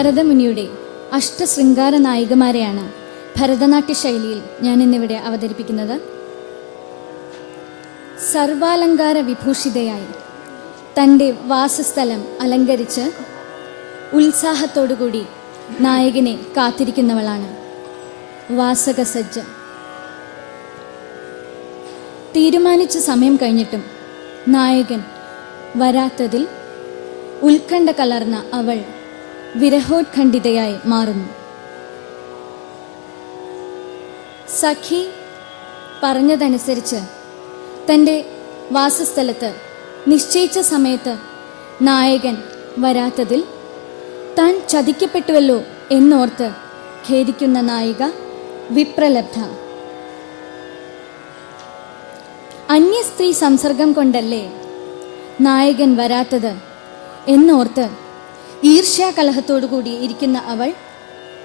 ഭരതമുനിയുടെ അഷ്ടശൃംഗാര നായികമാരെയാണ് ഭരതനാട്യ ശൈലിയിൽ ഞാൻ ഇന്നിവിടെ അവതരിപ്പിക്കുന്നത്. സർവാലങ്കാര വിഭൂഷിതയായി തൻ്റെ വാസസ്ഥലം അലങ്കരിച്ച് ഉത്സാഹത്തോടുകൂടി നായകനെ കാത്തിരിക്കുന്നവളാണ് വാസകസജ്ജ. തീരുമാനിച്ച സമയം കഴിഞ്ഞിട്ടും നായകൻ വരാത്തതിൽ ഉത്കണ്ഠ കലർന്ന അവൾ വിരഹോത്കണ്ഠിതയായി മാറുന്നു. സഖി പറഞ്ഞതനുസരിച്ച് തൻ്റെ വാസസ്ഥലത്ത് നിശ്ചയിച്ച സമയത്ത് നായകൻ വരാത്തതിൽ താൻ ചതിക്കപ്പെട്ടുവല്ലോ എന്നോർത്ത് ഖേദിക്കുന്ന നായിക വിപ്രലബ്ധ. അന്യ സ്ത്രീ സംസർഗം കൊണ്ടല്ലേ നായകൻ വരാത്തത് എന്നോർത്ത് ഈർഷ്യാകലഹത്തോടുകൂടി ഇരിക്കുന്ന അവൾ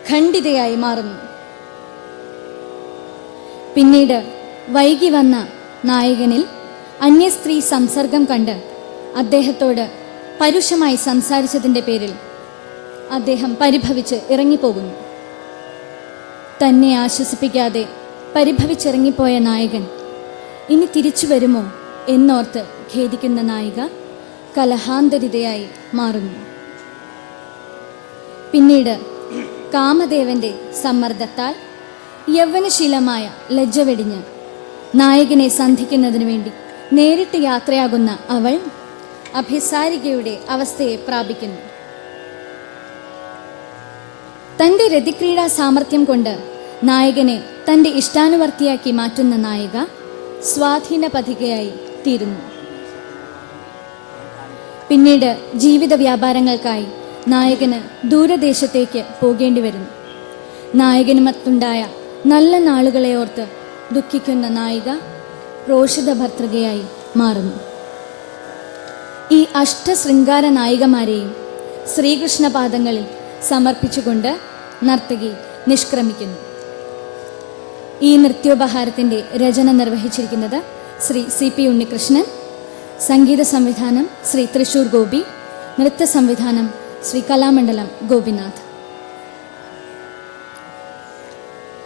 ഖണ്ഡിതയായി മാറുന്നു. പിന്നീട് വൈകി വന്ന നായകനിൽ അന്യ സ്ത്രീ സംസർഗം കണ്ട് അദ്ദേഹത്തോട് പരുഷമായി സംസാരിച്ചതിൻ്റെ പേരിൽ അദ്ദേഹം പരിഭവിച്ച് ഇറങ്ങിപ്പോകുന്നു. തന്നെ ആശ്വസിപ്പിക്കാതെ പരിഭവിച്ചിറങ്ങിപ്പോയ നായകൻ ഇനി തിരിച്ചു വരുമോ എന്നോർത്ത് ഖേദിക്കുന്ന നായിക കലഹാന്തരിതയായി മാറുന്നു. പിന്നീട് കാമദേവന്റെ സമ്മർദ്ദത്താൽ യൗവനശീലമായ ലജ്ജ വെടിഞ്ഞ് നായകനെ സന്ധിക്കുന്നതിന് വേണ്ടി നേരിട്ട് യാത്രയാകുന്ന അവൾ അഭിസാരികയുടെ അവസ്ഥയെ പ്രാപിക്കുന്നു. തൻ്റെ രതിക്രീഡാ സാമർഥ്യം കൊണ്ട് നായകനെ തൻ്റെ ഇഷ്ടാനുവർത്തിയാക്കി മാറ്റുന്ന നായിക സ്വാധീന പഥികയായി തീരുന്നു. പിന്നീട് ജീവിത വ്യാപാരങ്ങൾക്കായി നായകന് ദൂരദേശത്തേക്ക് പോകേണ്ടി വരുന്നു. നായകനുമത്തുണ്ടായ നല്ല നാളുകളെ ഓർത്ത് ദുഃഖിക്കുന്ന നായിക ക്രോശിത ഭർതൃകയായി മാറുന്നു. ഈ അഷ്ടശൃംഗാര നായികമാരെയും ശ്രീകൃഷ്ണ പാദങ്ങളിൽ സമർപ്പിച്ചുകൊണ്ട് നർത്തകി നിഷ്ക്രമിക്കുന്നു. ഈ നൃത്യോപഹാരത്തിൻ്റെ രചന നിർവഹിച്ചിരിക്കുന്നത് ശ്രീ CP ഉണ്ണികൃഷ്ണൻ, സംഗീത സംവിധാനം ശ്രീ തൃശൂർ ഗോപി, നൃത്ത സംവിധാനം ശ്രീ കലാമണ്ഡലം Gopinath.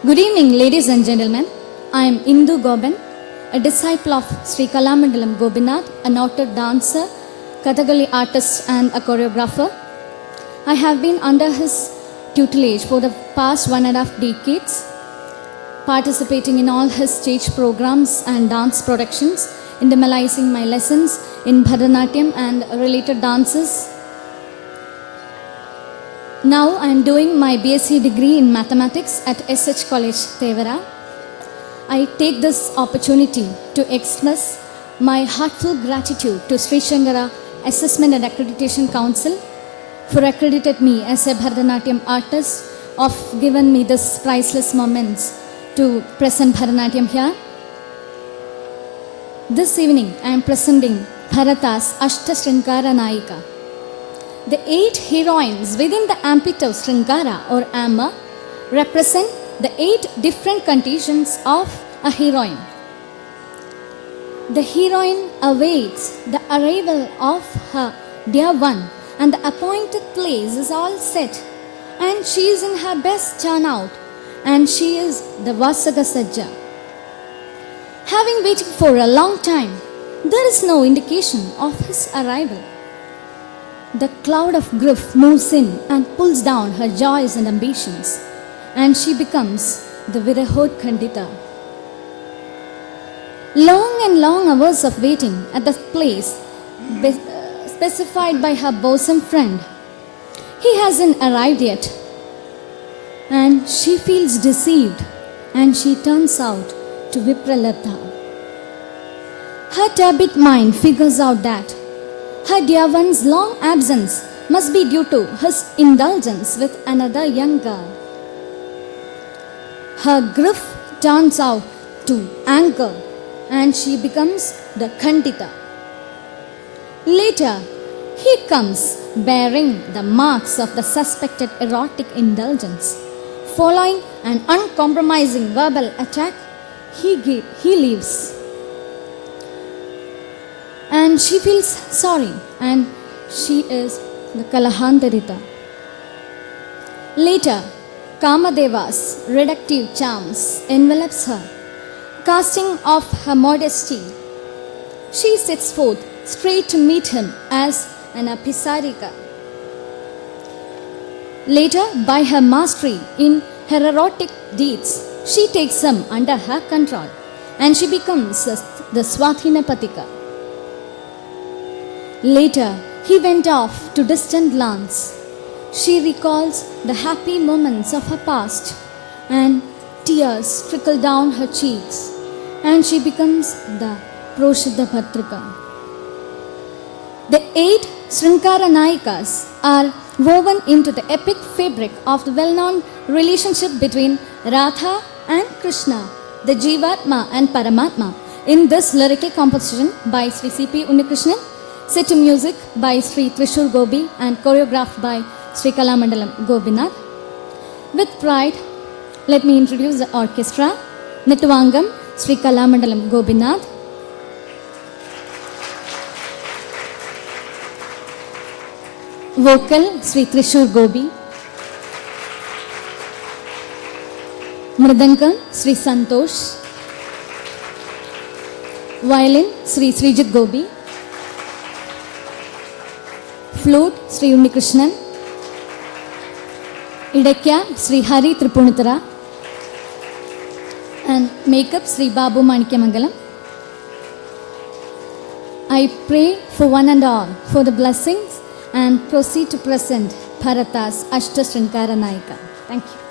Good evening, ladies and gentlemen. I am Indu Goban, a disciple of Sri Kalamandalam Gopinath, a noted dancer, Kathakali artist and a choreographer. I have been under his tutelage for the past 1.5 decades, participating in all his stage programs and dance productions, individualizing my lessons in Bharatanatyam and related dances. Now I am doing my BSc degree in mathematics at SH College, Tevara. I take this opportunity to express my heartfelt gratitude to Sri Shankara Assessment and Accreditation Council for accredited me as a Bharatanatyam artist, of given me this priceless moments to present Bharatanatyam here. This evening I am presenting Bharata's Ashtashringara Nayika. The 8 heroines within the ambit of Sringara or Amma represent the 8 different conditions of a heroine. The heroine awaits the arrival of her dear one, and the appointed place is all set, and she is in her best turnout, and she is the Vasaga Sajja. Having waited for a long time, there is no indication of his arrival. The cloud of grief moves in and pulls down her joys and ambitions, and she becomes the Virahodkandita. Long and long hours of waiting at the place specified by her bosom friend, he hasn't arrived yet, and she feels deceived, and she turns out to Vipralabdha. Her turbid mind figures out that her dear one's long absence must be due to his indulgence with another young girl. Her grief turns out to anger, and she becomes the Khandita. Later, he comes bearing the marks of the suspected erotic indulgence. Following an uncompromising verbal attack, he leaves. And she feels sorry, and she is the Kalahantarita. Later, Kamadeva's reductive charms envelops her. Casting off her modesty, she sets forth straight to meet him as an Aphisarika. Later, by her mastery in her erotic deeds, she takes him under her control and she becomes the Swathinapatika. Later, he went off to distant lands. She recalls the happy moments of her past and tears trickle down her cheeks and she becomes the Proshiddhabhatrika. The 8 Srinkara Nayikas are woven into the epic fabric of the well-known relationship between Radha and Krishna, the Jivatma and Paramatma, in this lyrical composition by Sri C.P. Unnikrishnan, set to music by Sri Trishur Gobi and choreographed by Sri Kalamandalam Gobinath. With pride, let me introduce the orchestra. Nittvangam, Sri Kalamandalam Gobinath. Vocal, Sri Trishur Gobi. Mridangam, Sri Santosh. Violin, Sri Srijit Gobi. Flute, Sri Unnikrishnan. Idakya, Sri Hari Tripunithara. And makeup, Sri Babu Manikyamangalam. I pray for one and all for the blessings and proceed to present Bharata's Ashta Srinkara Nayika. Thank you.